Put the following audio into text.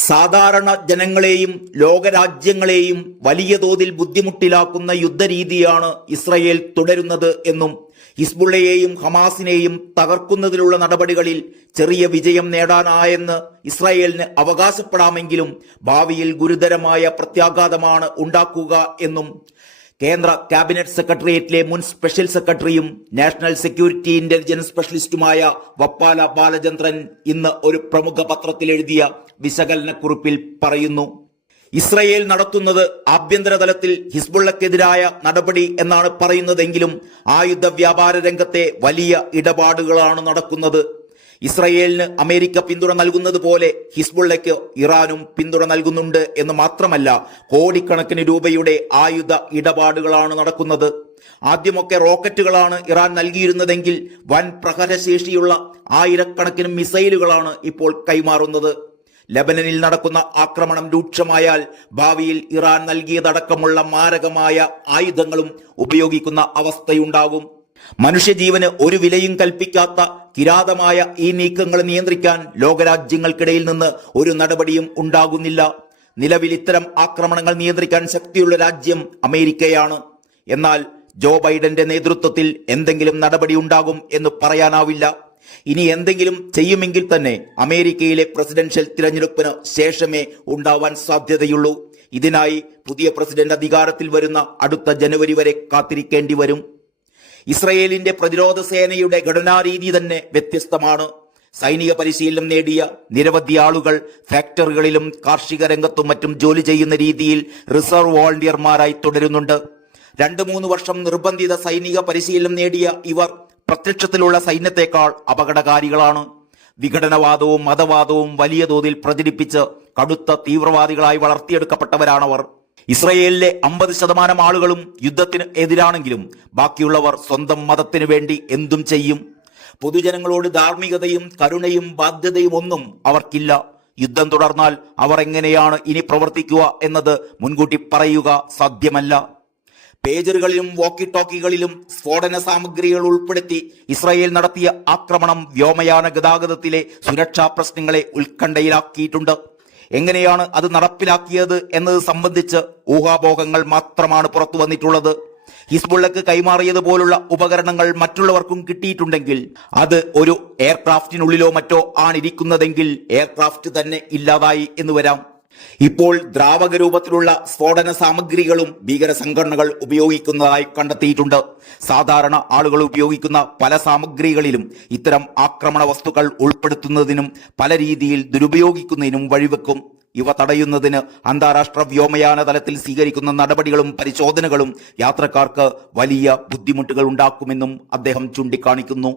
സാധാരണ ജനങ്ങളെയും ലോകരാജ്യങ്ങളെയും വലിയ തോതിൽ ബുദ്ധിമുട്ടിലാക്കുന്ന യുദ്ധരീതിയാണ് ഇസ്രയേൽ തുടരുന്നത് എന്നും ഹിസ്ബുള്ളയെയും ഹമാസിനെയും തകർക്കുന്നതിലുള്ള നടപടികളിൽ ചെറിയ വിജയം നേടാനായെന്ന് ഇസ്രായേലിന് അവകാശപ്പെടാമെങ്കിലും ഭാവിയിൽ ഗുരുതരമായ പ്രത്യാഘാതമാണ് ഉണ്ടാക്കുക എന്നും കേന്ദ്ര ക്യാബിനറ്റ് സെക്രട്ടേറിയറ്റിലെ മുൻ സ്പെഷ്യൽ സെക്രട്ടറിയും നാഷണൽ സെക്യൂരിറ്റി ഇന്റലിജൻസ് സ്പെഷ്യലിസ്റ്റുമായ വപ്പാല ബാലചന്ദ്രൻ ഇന്ന് ഒരു പ്രമുഖ പത്രത്തിൽ എഴുതിയ വിശകലനക്കുറിപ്പിൽ പറയുന്നു. ഇസ്രയേൽ നടത്തുന്നത് ആഭ്യന്തര തലത്തിൽ ഹിസ്ബുള്ളക്കെതിരായ നടപടി എന്നാണ് പറയുന്നതെങ്കിലും ആയുധ വ്യാപാര രംഗത്തെ വലിയ ഇടപാടുകളാണ് നടക്കുന്നത്. ഇസ്രയേലിന് അമേരിക്ക പിന്തുണ നൽകുന്നത് പോലെ ഹിസ്ബുള്ളയ്ക്ക് ഇറാനും പിന്തുണ നൽകുന്നുണ്ട് എന്ന് മാത്രമല്ല കോടിക്കണക്കിന് രൂപയുടെ ആയുധ ഇടപാടുകളാണ് നടക്കുന്നത്. ആദ്യമൊക്കെ റോക്കറ്റുകളാണ് ഇറാൻ നൽകിയിരുന്നതെങ്കിൽ വൻ പ്രഹരശേഷിയുള്ള ആയിരക്കണക്കിന് മിസൈലുകളാണ് ഇപ്പോൾ കൈമാറുന്നത്. ലബനനിൽ നടക്കുന്ന ആക്രമണം രൂക്ഷമായാൽ ഭാവിയിൽ ഇറാൻ നൽകിയതടക്കമുള്ള മാരകമായ ആയുധങ്ങളും ഉപയോഗിക്കുന്ന അവസ്ഥയുണ്ടാകും. മനുഷ്യജീവന് ഒരു വിലയും കൽപ്പിക്കാത്ത കിരാതമായ ഈ നീക്കങ്ങൾ നിയന്ത്രിക്കാൻ ലോകരാജ്യങ്ങൾക്കിടയിൽ നിന്ന് ഒരു നടപടിയും ഉണ്ടാകുന്നില്ല. നിലവിൽ ഇത്തരം ആക്രമണങ്ങൾ നിയന്ത്രിക്കാൻ ശക്തിയുള്ള രാജ്യം അമേരിക്കയാണ്. എന്നാൽ ജോ ബൈഡന്റെ നേതൃത്വത്തിൽ എന്തെങ്കിലും നടപടി ഉണ്ടാകും എന്ന് പറയാനാവില്ല. ഇനി എന്തെങ്കിലും ചെയ്യുമെങ്കിൽ തന്നെ അമേരിക്കയിലെ പ്രസിഡൻഷ്യൽ തിരഞ്ഞെടുപ്പിന് ശേഷമേ ഉണ്ടാവാൻ സാധ്യതയുള്ളൂ. ഇതിനായി പുതിയ പ്രസിഡന്റ് അധികാരത്തിൽ വരുന്ന അടുത്ത ജനുവരി വരെ കാത്തിരിക്കേണ്ടി വരും. ഇസ്രയേലിന്റെ പ്രതിരോധ സേനയുടെ ഘടനാരീതി തന്നെ വ്യത്യസ്തമാണ്. സൈനിക പരിശീലനം നേടിയ നിരവധി ആളുകൾ ഫാക്ടറികളിലും കാർഷിക രംഗത്തും മറ്റും ജോലി ചെയ്യുന്ന രീതിയിൽ റിസർവ് വോളണ്ടിയർമാരായി തുടരുന്നുണ്ട്. രണ്ടു മൂന്ന് വർഷം നിർബന്ധിത സൈനിക പരിശീലനം നേടിയ ഇവർ പ്രത്യക്ഷത്തിലുള്ള സൈന്യത്തെക്കാൾ അപകടകാരികളാണ്. വിഘടനവാദവും മതവാദവും വലിയ തോതിൽ പ്രചരിപ്പിച്ച് കടുത്ത തീവ്രവാദികളായി വളർത്തിയെടുക്കപ്പെട്ടവരാണവർ. ഇസ്രയേലിലെ അമ്പത് ശതമാനം ആളുകളും യുദ്ധത്തിന് എതിരാണെങ്കിലും ബാക്കിയുള്ളവർ സ്വന്തം മതത്തിനു വേണ്ടി എന്തും ചെയ്യും. പൊതുജനങ്ങളോട് ധാർമ്മികതയും കരുണയും ബാധ്യതയും ഒന്നും അവർക്കില്ല. യുദ്ധം തുടർന്നാൽ അവർ എങ്ങനെയാണ് ഇനി പ്രവർത്തിക്കുക എന്നത് മുൻകൂട്ടി പറയുക സാധ്യമല്ല. പേജറുകളിലും വോക്കി ടോക്കികളിലും സ്ഫോടന സാമഗ്രികൾ ഉൾപ്പെടുത്തി ഇസ്രായേൽ നടത്തിയ ആക്രമണം വ്യോമയാന ഗതാഗതത്തിലെ സുരക്ഷാ പ്രശ്നങ്ങളെ ഉത്കണ്ഠയിലാക്കിയിട്ടുണ്ട്. എങ്ങനെയാണ് അത് നടപ്പിലാക്കിയത് എന്നത് സംബന്ധിച്ച് ഊഹാപോഹങ്ങൾ മാത്രമാണ് പുറത്തു വന്നിട്ടുള്ളത്. ഹിസ്ബുള്ളക്ക് കൈമാറിയതുപോലുള്ള ഉപകരണങ്ങൾ മറ്റുള്ളവർക്കും കിട്ടിയിട്ടുണ്ടെങ്കിൽ അത് ഒരു എയർക്രാഫ്റ്റിനുള്ളിലോ മറ്റോ ആണിരിക്കുന്നതെങ്കിൽ എയർക്രാഫ്റ്റ് തന്നെ ഇല്ലാതായി എന്ന് വരാം. ഇപ്പോൾ ദ്രാവക രൂപത്തിലുള്ള സ്ഫോടന സാമഗ്രികളും ഭീകര സംഘടനകൾ ഉപയോഗിക്കുന്നതായി കണ്ടെത്തിയിട്ടുണ്ട്. സാധാരണ ആളുകൾ ഉപയോഗിക്കുന്ന പല സാമഗ്രികളിലും ഇത്തരം ആക്രമണ വസ്തുക്കൾ ഉൾപ്പെടുത്തുന്നതിനും പല രീതിയിൽ ദുരുപയോഗിക്കുന്നതിനും വഴിവെക്കും. ഇവ തടയുന്നതിന് അന്താരാഷ്ട്ര വ്യോമയാന തലത്തിൽ സ്വീകരിക്കുന്ന നടപടികളും പരിശോധനകളും യാത്രക്കാർക്ക് വലിയ ബുദ്ധിമുട്ടുകൾ ഉണ്ടാക്കുമെന്നും അദ്ദേഹം ചൂണ്ടിക്കാണിക്കുന്നു.